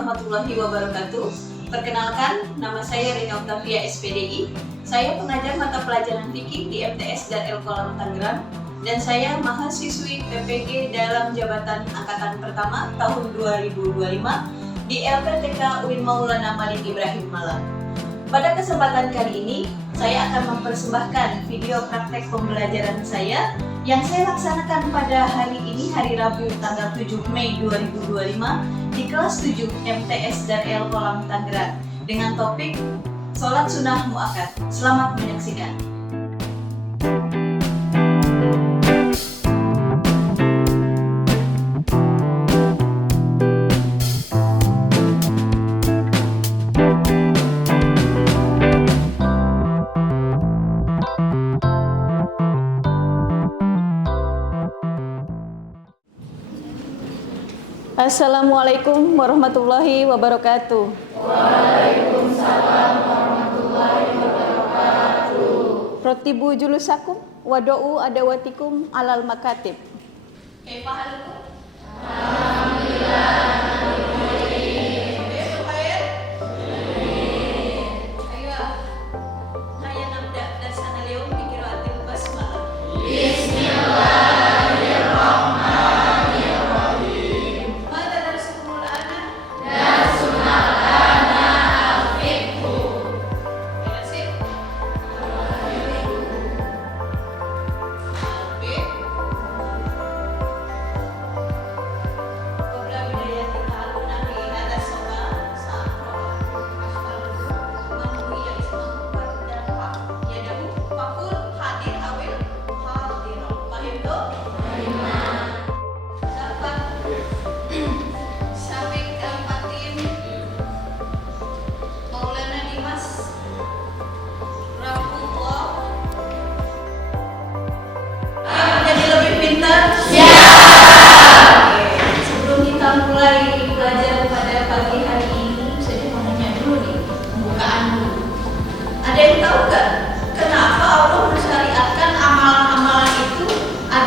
warahmatullahi wabarakatuh. Perkenalkan, nama saya Rina Octavia SPDI. Saya pengajar mata pelajaran fikih di MTS Darul Kolam Tangerang dan saya mahasiswi PPG dalam jabatan angkatan pertama tahun 2025 di LPTK UIN Maulana Malik Ibrahim Malang. Pada kesempatan kali ini, saya akan mempersembahkan video praktek pembelajaran saya yang saya laksanakan pada hari ini, hari Rabu tanggal 7 Mei 2025 di kelas 7 MTS Darul Kolam Tangerang dengan topik Sholat Sunnah Muakkad. Selamat menyaksikan. Assalamualaikum warahmatullahi wabarakatuh. Waalaikumsalam warahmatullahi wabarakatuh. Rotibu julusakum wado'u adawatikum alal makatib. Kaifa halukum? Alhamdulillah.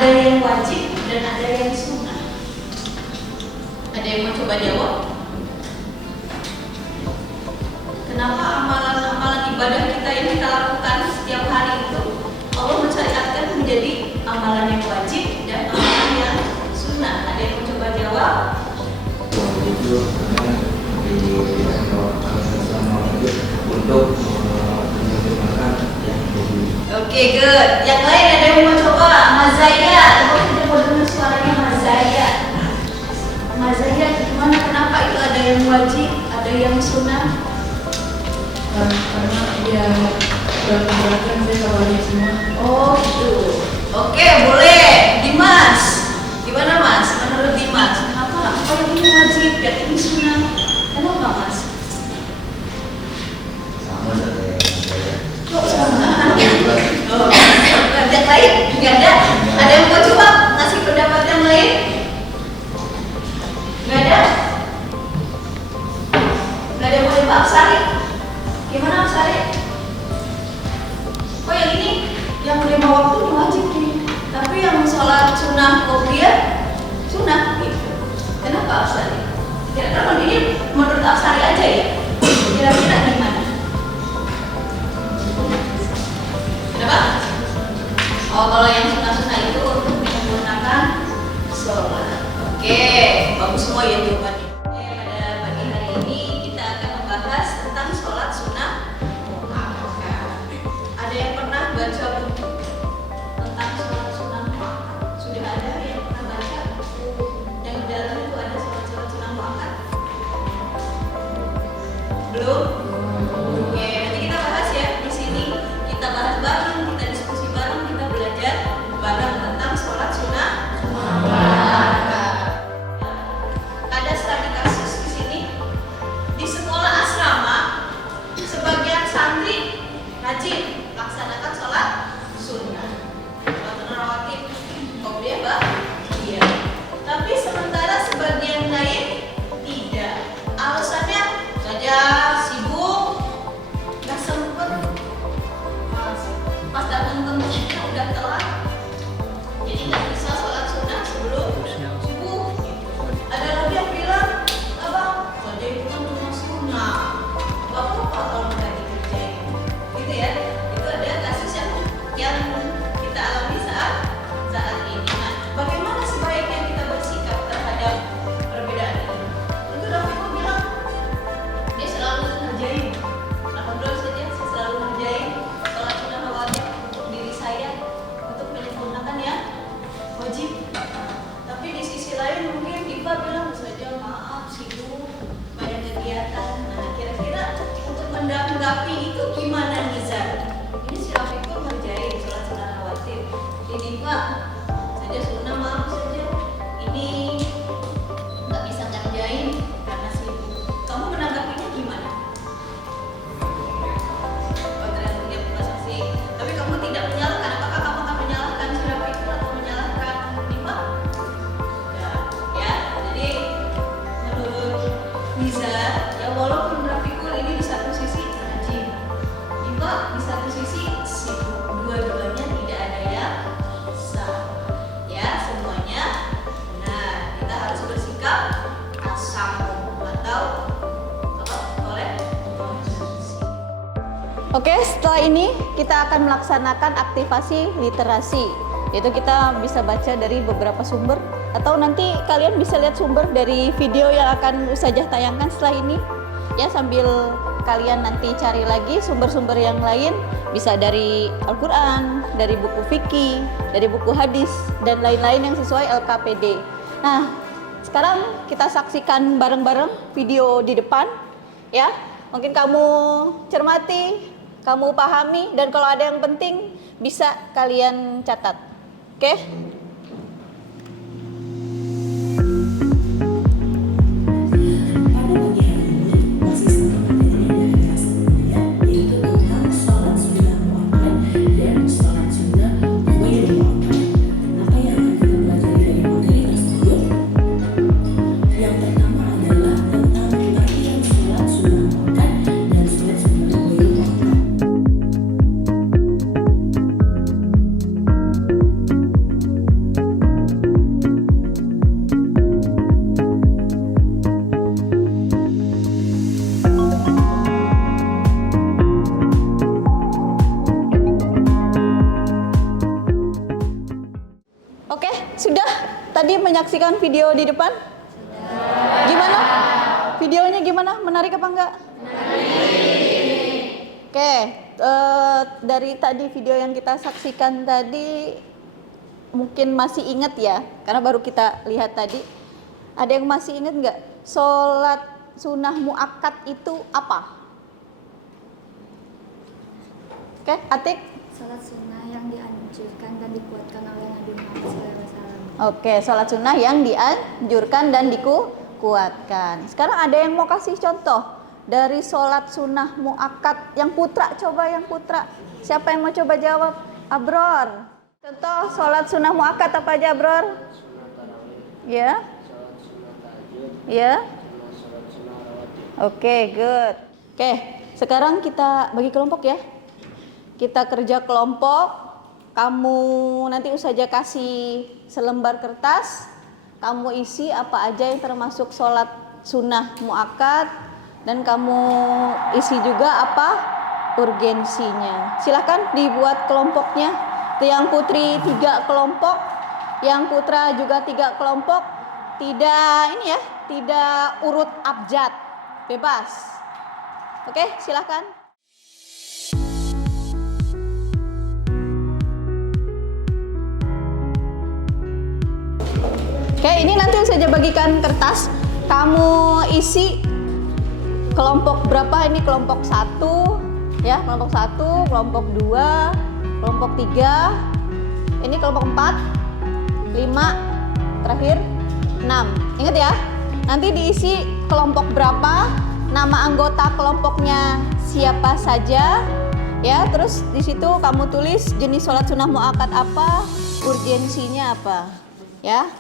Ada yang wajib dan ada yang sunnah. Ada yang mau coba jawab? Kenapa amalan-amalan ibadah kita yang kita lakukan setiap hari itu Allah mensyariatkan menjadi amalan yang wajib dan amalan yang sunnah? Ada yang mau coba jawab? Itu untuk menyempurnakan yang jadi. Oke, good. Yang lain ada yang mau coba? Mazaya, coba kita mau dengar suaranya Mazaya. Mazaya gimana? Kenapa itu ada yang wajib, ada yang sunnah? Karena dia berkeberatan saya wajib semua. Oh gitu. Oke, boleh. Dimas, gimana Mas? Menurut Dimas, kenapa? Kalau ini wajib, dan ini sunnah. Kenapa Mas? Sama saja saya. Kok sama? Oh, yang lain? Nggak ada? Ada yang mau coba ngasih pendapat yang lain? Nggak ada? Nggak ada yang mau coba? Sari? Gimana Sari? Oh yang ini, yang 5 waktu ini wajib nih. Tapi yang sholat sunnah qobliyah sunnah gitu. Kenapa Sari? Kira-kira ini menurut Sari aja ya? Kira-kira gimana? Kenapa? Oh, kalau yang sunnah-sunnah itu untuk menyempurnakan sholat. Oke, bagus semua ya jawabannya. Pada pagi hari ini kita akan membahas tentang sholat sunnah muakkad. Ada yang pernah baca buku tentang sholat sunnah muakkad? Sudah ada yang pernah baca buku yang di dalam itu ada sholat sunnah muakkad? Belum? Oke, nanti kita bahas ya di sini. Kita bahas bareng, kita diskusi bareng, kita belajar bareng tentang sholat sunnah muakkad. Nizar, ya walaupun Rafiqul ini di satu sisi rajin, juga di satu sisi sibuk, dua-duanya tidak ada yang sama. Ya, semuanya. Nah, kita harus bersikap tasamuh atau apa? Toleransi. Oke, setelah ini kita akan melaksanakan aktivasi literasi. Yaitu kita bisa baca dari beberapa sumber, atau nanti kalian bisa lihat sumber dari video yang akan Ustazah tayangkan setelah ini. Ya, sambil kalian nanti cari lagi sumber-sumber yang lain, bisa dari Al-Quran, dari buku fikih, dari buku hadis, dan lain-lain yang sesuai LKPD. Nah, sekarang kita saksikan bareng-bareng video di depan. Ya, mungkin kamu cermati, kamu pahami, dan kalau ada yang penting bisa kalian catat. Oke? Oke, sudah tadi menyaksikan video di depan? Gimana? Videonya gimana? Menarik apa enggak? Menarik. Oke, dari tadi video yang kita saksikan tadi mungkin masih ingat ya, karena baru kita lihat tadi. Ada yang masih ingat enggak? Sholat sunnah muakkad itu apa? Oke, Atik? Salat sunnah yang dianjurkan dan dikuatkan oleh Nabi Muhammad SAW. Oke, sholat sunnah yang dianjurkan dan dikuatkan. Sekarang ada yang mau kasih contoh dari sholat sunnah muakkad yang putra, coba yang putra. Siapa yang mau coba jawab? Abror. Contoh sholat sunnah muakkad apa aja, Abror? Ya. Ya. Oke, good. Oke, sekarang kita bagi kelompok ya. Kita kerja kelompok. Kamu nanti Ustazah kasih selembar kertas. Kamu isi apa aja yang termasuk sholat sunnah muakkad, dan kamu isi juga apa urgensinya. Silahkan dibuat kelompoknya. Yang putri 3 kelompok, yang putra juga 3 kelompok. Tidak ini ya, tidak urut abjad, bebas. Oke, silahkan. Oke, ini nanti Ustazah bagikan kertas. Kamu isi kelompok berapa? Ini kelompok 1 ya, kelompok 1, kelompok 2, kelompok 3. Ini kelompok 4, 5, terakhir 6. Ingat ya. Nanti diisi kelompok berapa, nama anggota kelompoknya siapa saja ya. Terus di situ kamu tulis jenis sholat sunnah muakkad apa, urgensinya apa ya.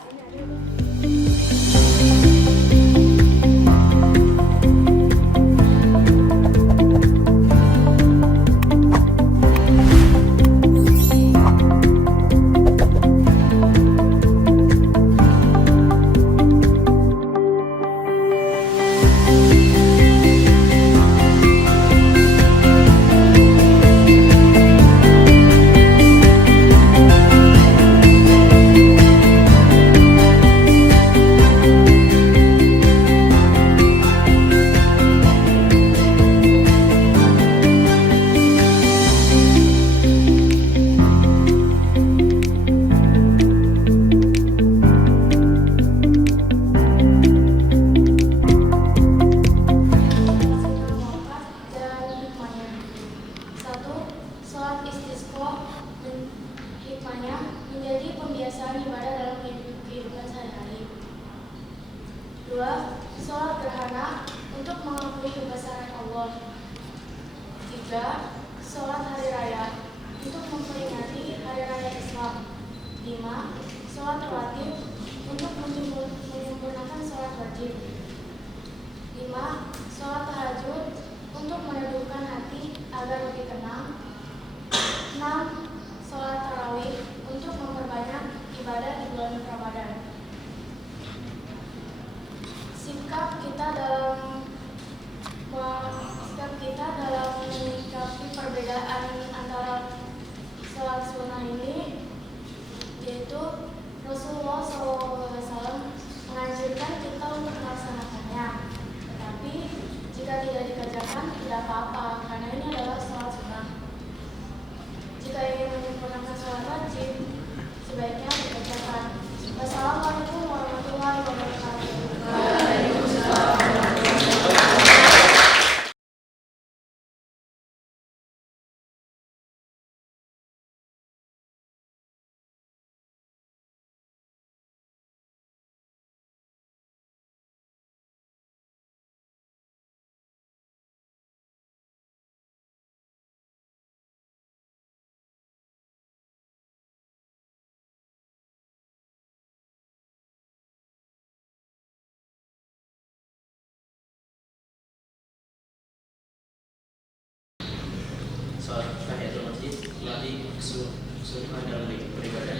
sunnah dalam beribadah.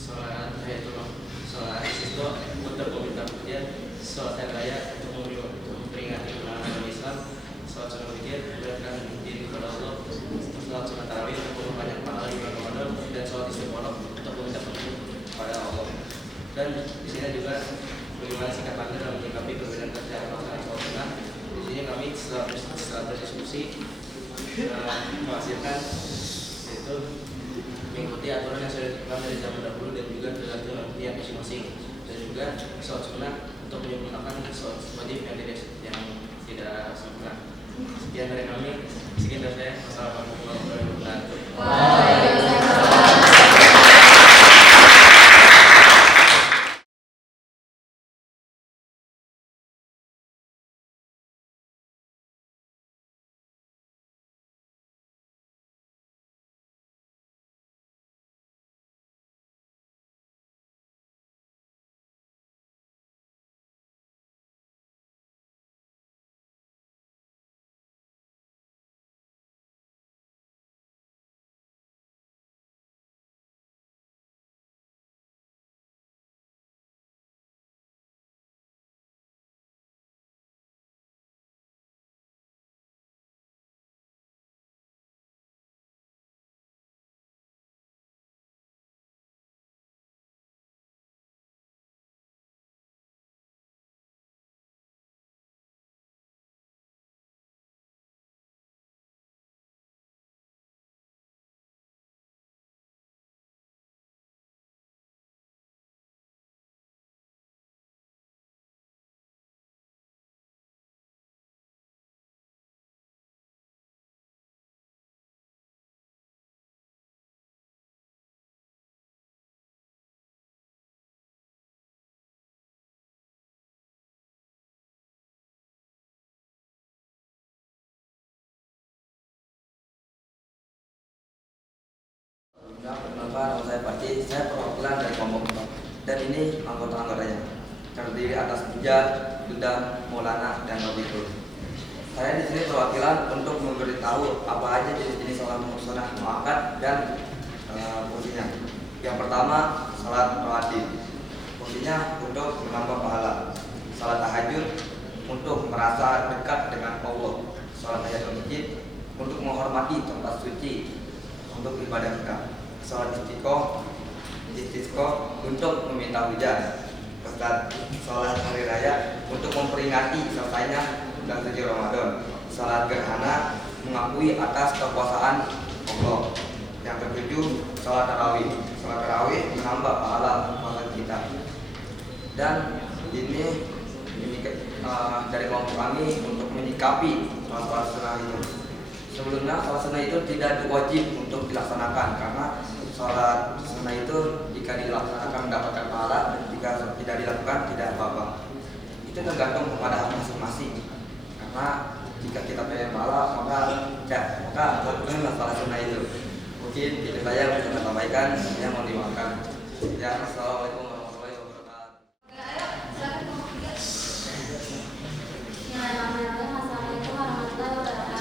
Sholat sholat itu untuk meminta pujian, sholat hari raya untuk memperingati kemenangan agama Islam, sholat sunnah witir beribadah diri kepada Allah, sholat sunnah tarawih untuk memperbanyak pahala di bulan Ramadan, dan sholat istiqoroh untuk meminta petunjuk kepada Allah. Dan di sini juga bagaimana sikap Anda dalam menyikapi perbedaan kerja pelaksanaan sholat sunnah. Di sini kami setelah berdiskusi menghasilkan yaitu mengikuti aturan yang sudah ditetapkan dari zaman dahulu dan juga tergantung pihak masing-masing, dan juga sholat sunnah untuk menyempurnakan sholat wajib yang tidak sempurna. Sekian dari kami. Sekian dari saya. Wassalamualaikum warahmatullahi wabarakatuh. Perkenalkan, nama saya Parti, saya perwakilan dari kelompok dan ini anggota-anggotanya terdiri atas Bija, Duda, Maulana, dan Robitul. Saya di sini perwakilan untuk memberitahu apa aja jenis-jenis sholat sunnah muakkad dan fungsinya. Yang pertama, sholat rawatib. Fungsinya untuk menambah pahala. Sholat tahajud untuk merasa dekat dengan Allah. Sholat tahiyatul masjid untuk menghormati tempat suci untuk ibadah kita. Sholat istisqa untuk meminta hujan. Sholat hari raya untuk memperingati selesainya bulan suci Ramadan. Sholat gerhana mengakui atas kekuasaan Allah. Yang ketujuh, sholat tarawih. Sholat tarawih menambah pahala kita. Dan ini dari kelompok kami untuk menyikapi sholat sunnah itu. Sebelumnya sholat sunnah itu tidak wajib untuk dilaksanakan karena sholat sunnah itu jika dilaksanakan mendapatkan pahala dan jika tidak dilakukan tidak apa-apa. Itu tergantung kepada masing-masing. Karena jika kita pengen pahala maka lakukanlah sholat sunnah itu. Mungkin itu saya bisa sampaikan, yang mau dimakan. Ya, assalamualaikum warahmatullahi wabarakatuh. Assalamualaikum warahmatullahi wabarakatuh.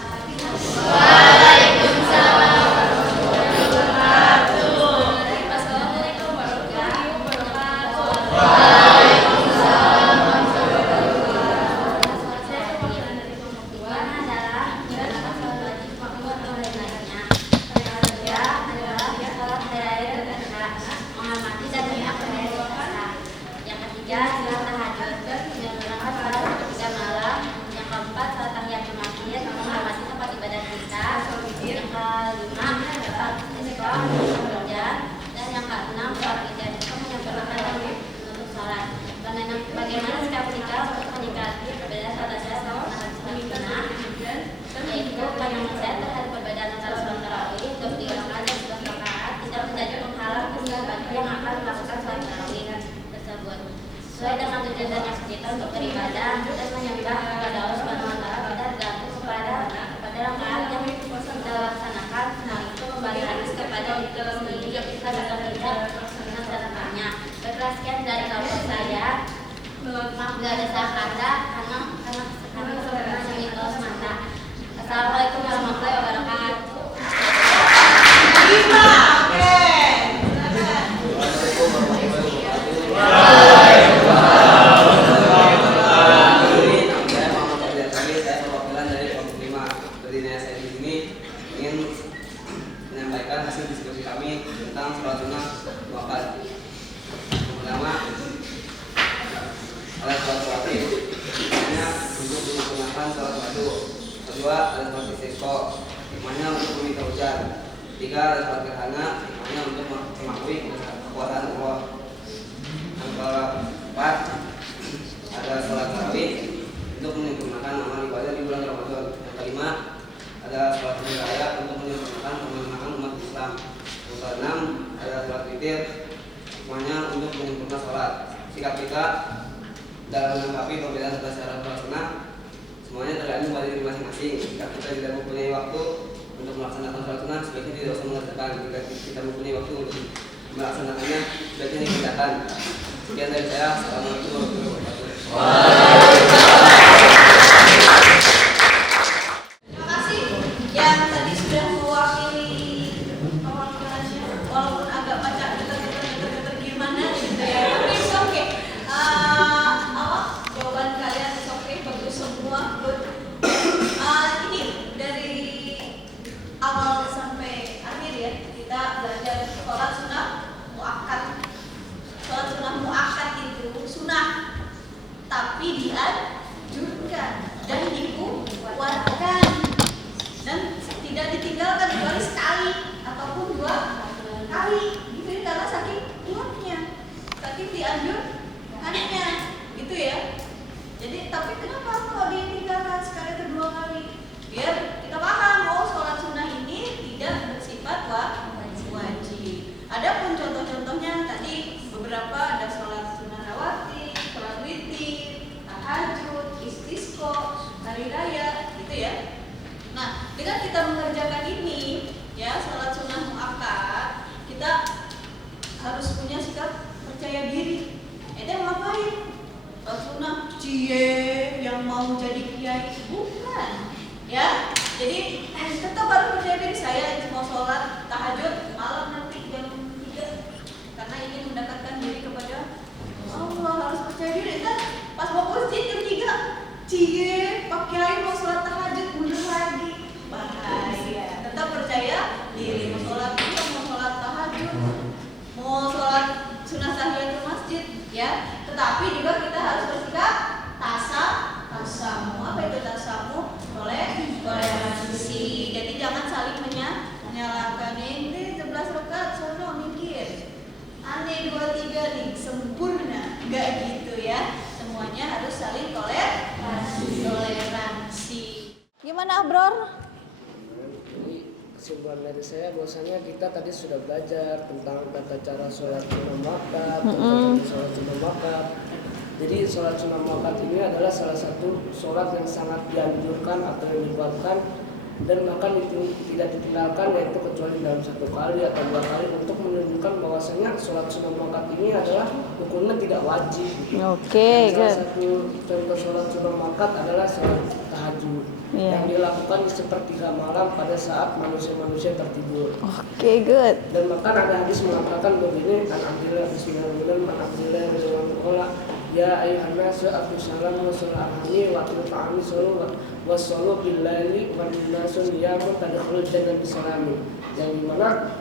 Bagaimana sikap kita untuk menyikapi perbedaan sholat sunnah, yaitu pandangan saya terhadap perbedaan antara sholat tarawih 23 rakaat dan 11 rakaat tidak menjadi penghalang bagi yang akan melakukan sholat tarawih tersebut. Sesuai dengan tujuan dan maksud kita untuk beribadah dan menyembah kepada Allah Subhanahu wa Ta'ala, kita tergantung kepada rakaat yang kita laksanakan. Hal itu kembali lagi kepada diri sendiri, kita atau tidak melaksanakannya. Baiklah, sekian dari kelompok saya. Maaf gak ada salah kata karena kami sebenarnya itu semata. Assalamualaikum warahmatullahi wabarakatuh. Kedua, ada sholat istisqa, hikmahnya untuk meminta hujan. Ketiga, ada sholat gerhana, hikmahnya untuk mengakui kekuasaan Allah. Yang keempat, ada sholat tarawih untuk menyempurnakan amal ibadah di bulan Ramadan. Yang kelima, ada sholat hari raya untuk menyempurnakan umat Islam. Yang keenam, ada sholat witir, hikmahnya untuk menyempurnakan sholat. Sikap kita dalam menanggapi perbedaan atas syarat sholat sunnah semuanya tergantung pada diri masing-masing. Jika kita tidak mempunyai waktu untuk melaksanakan sholat sunnah, sebaiknya tidak usah mengerjakan. Jika kita mempunyai waktu untuk melaksanakannya, sebaiknya dikerjakan. Sekian dari saya. Assalamualaikum warahmatullahi wabarakatuh. Terima kasih yang tadi sudah mewakili pemaparannya, walaupun agak macam geter gimana gitu ya. Tapi it's okay. Jawaban kalian it's okay, bagus semua, good. Ini dari awal sampai akhir ya, kita belajar sholat sunnah muakkad. Sholat sunnah muakkad itu sunnah, tapi dianjurkan dan dikuatkan dan tidak ditinggalkan kecuali sekali ataupun 2 kali gitu ya, karena saking kuatnya, saking dianjurkannya gitu ya. Jadi tapi kenapa kok ditinggalkan sekali atau 2 kali? Biar kita paham, oh sholat sunnah ini tidak bersifat wajib. Adapun contoh-contohnya tadi beberapa, ada sholat sunnah rawatib, sholat witir, tahajud, istisqa, hari raya gitu ya. Nah, dengan kita mengerjakan ini ya, sholat sunnah muakkad, kita harus punya sikap percaya diri. Itu ngapain? Sholat sunnah cie yang mau jadi kiai, bukan ya. Jadi tetap harus percaya diri. Saya mau sholat tahajud malam nanti jam 3 karena ingin mendekatkan diri kepada Allah, harus percaya diri. Kan pas mau masjid jam 3 cie pak kiai mau sholat tahajud mundur lagi, bahaya. Tetap percaya diri, mau sholat mau sholat tahajud, mau sholat sunnah tahiyatul masjid ya. Tetapi juga kita harus bersikap tasamu. Apa itu tasamu? Toleransi. Jadi jangan saling menyalahkan. Ini 11 rakaat sono mikir aneh 2-3 nih sempurna, enggak gitu ya. Semuanya harus saling toleransi. Gimana Abror? Jadi kesimpulan dari saya bahwasanya kita tadi sudah belajar tentang tata cara sholat sunnah muakkad, sholat sunnah muakkad. Jadi sholat sunnah muakkad ini adalah salah satu sholat yang sangat dianjurkan atau yang dibuatkan dan akan tidak ditinggalkan, yaitu kecuali dalam 1 kali atau 2 kali, untuk menunjukkan bahwasanya sholat sunnah muakkad ini adalah hukumnya tidak wajib. Oke, Salah satu contoh sholat sunnah muakkad adalah sholat tahajud yang dilakukan di sepertiga malam pada saat manusia-manusia tertidur. Oke, good. Dan bahkan ada hadis mengatakan begini, kan Abdillah bismillahirrahmanirrahim, man Abdillah radhiyallahu ya ayuhan nasu afsalam wa sallallahu wa ta'ami sallu wa sallu billahi wa nasun yamun tadkhulul jannah bisalami. Yang dimana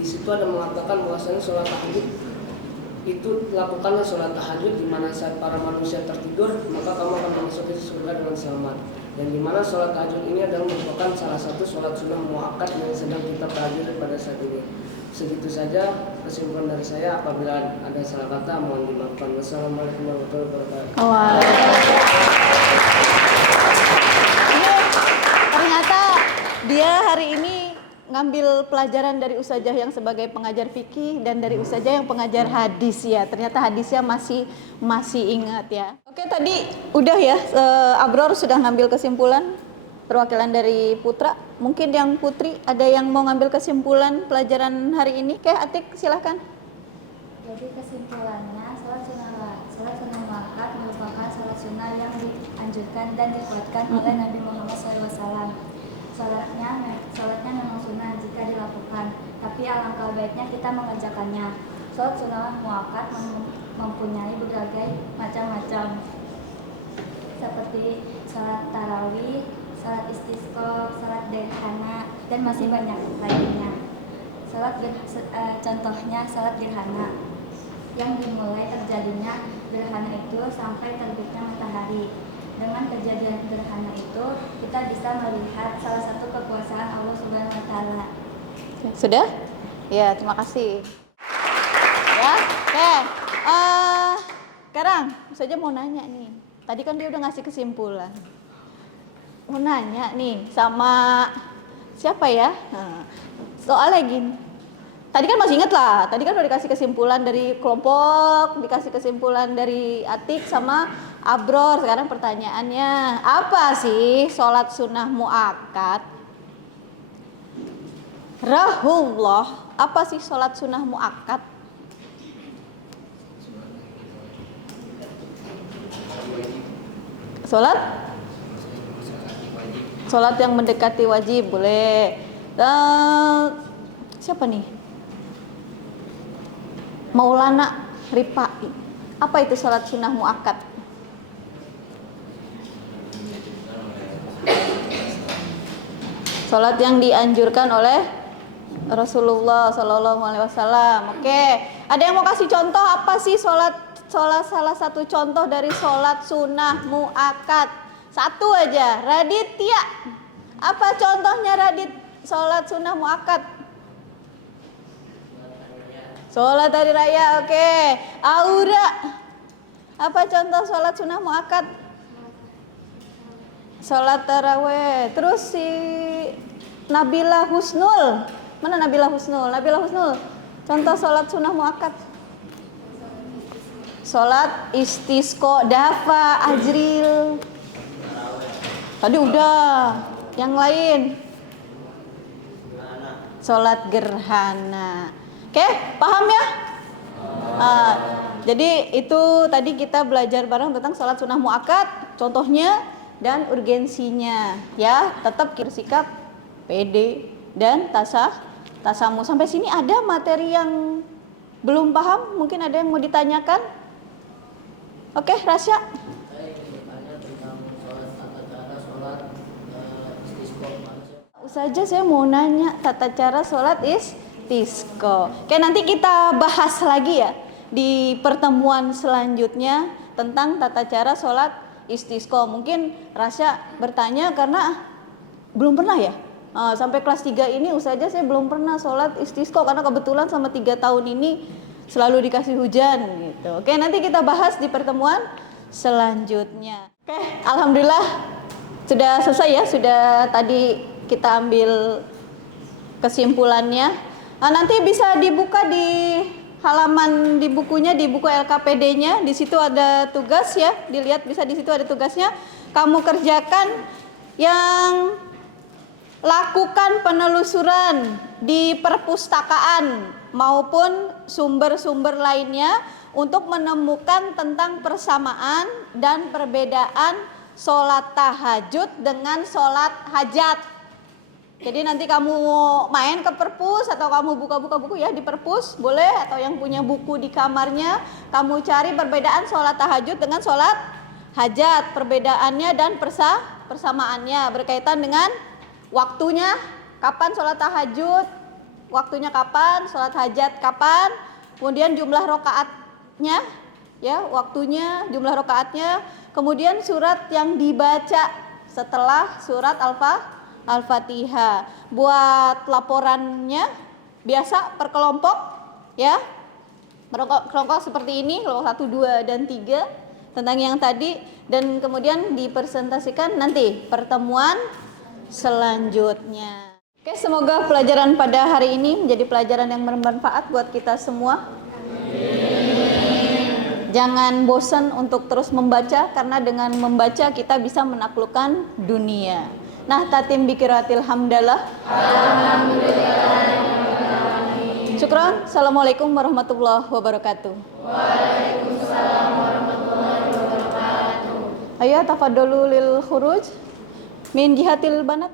di situ ada mengatakan bahwasanya sholat tahajud itu lakukanlah sholat tahajud di mana saat para manusia tertidur, maka kamu akan memasuki surga dengan selamat. Yang dimana sholat tahajud ini adalah merupakan salah satu sholat sunnah muakkad yang sedang kita pelajari pada saat ini. Segitu saja kesimpulan dari saya. Apabila ada salah kata mohon dimaafkan. Wassalamualaikum warahmatullahi wabarakatuh. Ternyata dia hari ini ngambil pelajaran dari Ustazah yang sebagai pengajar fikih dan dari Ustazah yang pengajar hadis ya. Ternyata hadisnya masih ingat ya. Oke, tadi udah ya, Abror sudah ngambil kesimpulan perwakilan dari Putra. Mungkin yang Putri ada yang mau ngambil kesimpulan pelajaran hari ini? Oke, Atik silahkan. Jadi kesimpulannya, sholat sunnah muakkad merupakan sholat sunnah yang dianjurkan dan dikuatkan oleh Nabi Muhammad SAW. Sholatnya memang sunnah jika dilakukan, tapi alangkah baiknya kita mengerjakannya. Sholat sunnah muakkad mempunyai berbagai macam-macam, seperti sholat tarawih, sholat istisqa, sholat gerhana, dan masih banyak lainnya. Contohnya sholat gerhana, yang dimulai terjadinya gerhana itu sampai terbitnya matahari. Dengan kejadian gerhana itu, kita bisa melihat salah satu kekuasaan Allah Subhanahu wa taala. Sudah? Ya, terima kasih. Ya, oke. Sekarang saja mau nanya nih. Tadi kan dia udah ngasih kesimpulan. Mau nanya nih sama siapa ya? Nah, soalnya gini. Tadi kan masih inget lah. Tadi kan udah dikasih kesimpulan dari kelompok, dikasih kesimpulan dari Atik sama Abror. Sekarang pertanyaannya, apa sih sholat sunnah muakkad? Rahullah, apa sih sholat sunnah muakkad? Sholat yang mendekati wajib boleh. Siapa nih? Maulana Rifai. Apa itu sholat sunnah muakkad? Sholat yang dianjurkan oleh Rasulullah Sallallahu Alaihi Wasallam. Oke, ada yang mau kasih contoh apa sih sholat salah satu contoh dari sholat sunnah muakkad? Satu aja, Raditya. Apa contohnya Radit sholat sunnah muakkad? Sholat hari raya, oke. Aura, apa contoh sholat sunnah muakkad? Sholat taraweh. Terus si Nabila Husnul, mana Nabila Husnul? Nabila Husnul, contoh sholat sunnah muakkad. Sholat istisqo, Dafa, Ajril. Tadi udah. Yang lain? Sholat gerhana. Oke, paham ya? Jadi itu tadi kita belajar bareng tentang sholat sunnah muakkad, contohnya dan urgensinya. Ya, tetap bersikap pede dan tasamu. Sampai sini ada materi yang belum paham? Mungkin ada yang mau ditanyakan? Oke, Rasya. Saja saya mau nanya tata cara sholat istisqa. Oke, nanti kita bahas lagi ya di pertemuan selanjutnya tentang tata cara sholat istisqa. Mungkin Rasya bertanya karena belum pernah ya. Sampai kelas 3 ini saja saya belum pernah sholat istisqa karena kebetulan sama 3 tahun ini selalu dikasih hujan gitu. Oke, nanti kita bahas di pertemuan selanjutnya. Oke, alhamdulillah sudah selesai ya, sudah tadi kita ambil kesimpulannya. Nanti bisa dibuka di halaman di bukunya, di buku LKPD-nya, di situ ada tugas ya, dilihat bisa di situ ada tugasnya. Kamu kerjakan yang lakukan penelusuran di perpustakaan maupun sumber-sumber lainnya untuk menemukan tentang persamaan dan perbedaan sholat tahajud dengan sholat hajat. Jadi nanti kamu main ke perpus atau kamu buka-buka buku ya di perpus boleh, atau yang punya buku di kamarnya kamu cari perbedaan sholat tahajud dengan sholat hajat, perbedaannya dan persamaannya berkaitan dengan waktunya, kapan sholat tahajud, waktunya kapan, sholat hajat kapan, kemudian jumlah rokaatnya, ya waktunya, jumlah rokaatnya, kemudian surat yang dibaca setelah surat Al-Fatihah. Buat laporannya biasa per kelompok ya, kelompok seperti ini, kelompok 1, 2, dan 3 tentang yang tadi, dan kemudian dipresentasikan nanti pertemuan selanjutnya. Oke, semoga pelajaran pada hari ini menjadi pelajaran yang bermanfaat buat kita semua. Jangan bosan untuk terus membaca, karena dengan membaca kita bisa menaklukkan dunia. Nah, tatim bikiratil hamdalah. Syukran. Assalamualaikum warahmatullahi wabarakatuh. Waalaikumsalam warahmatullahi wabarakatuh. Ayo tafadhalu lil khuruj min jihatil banat.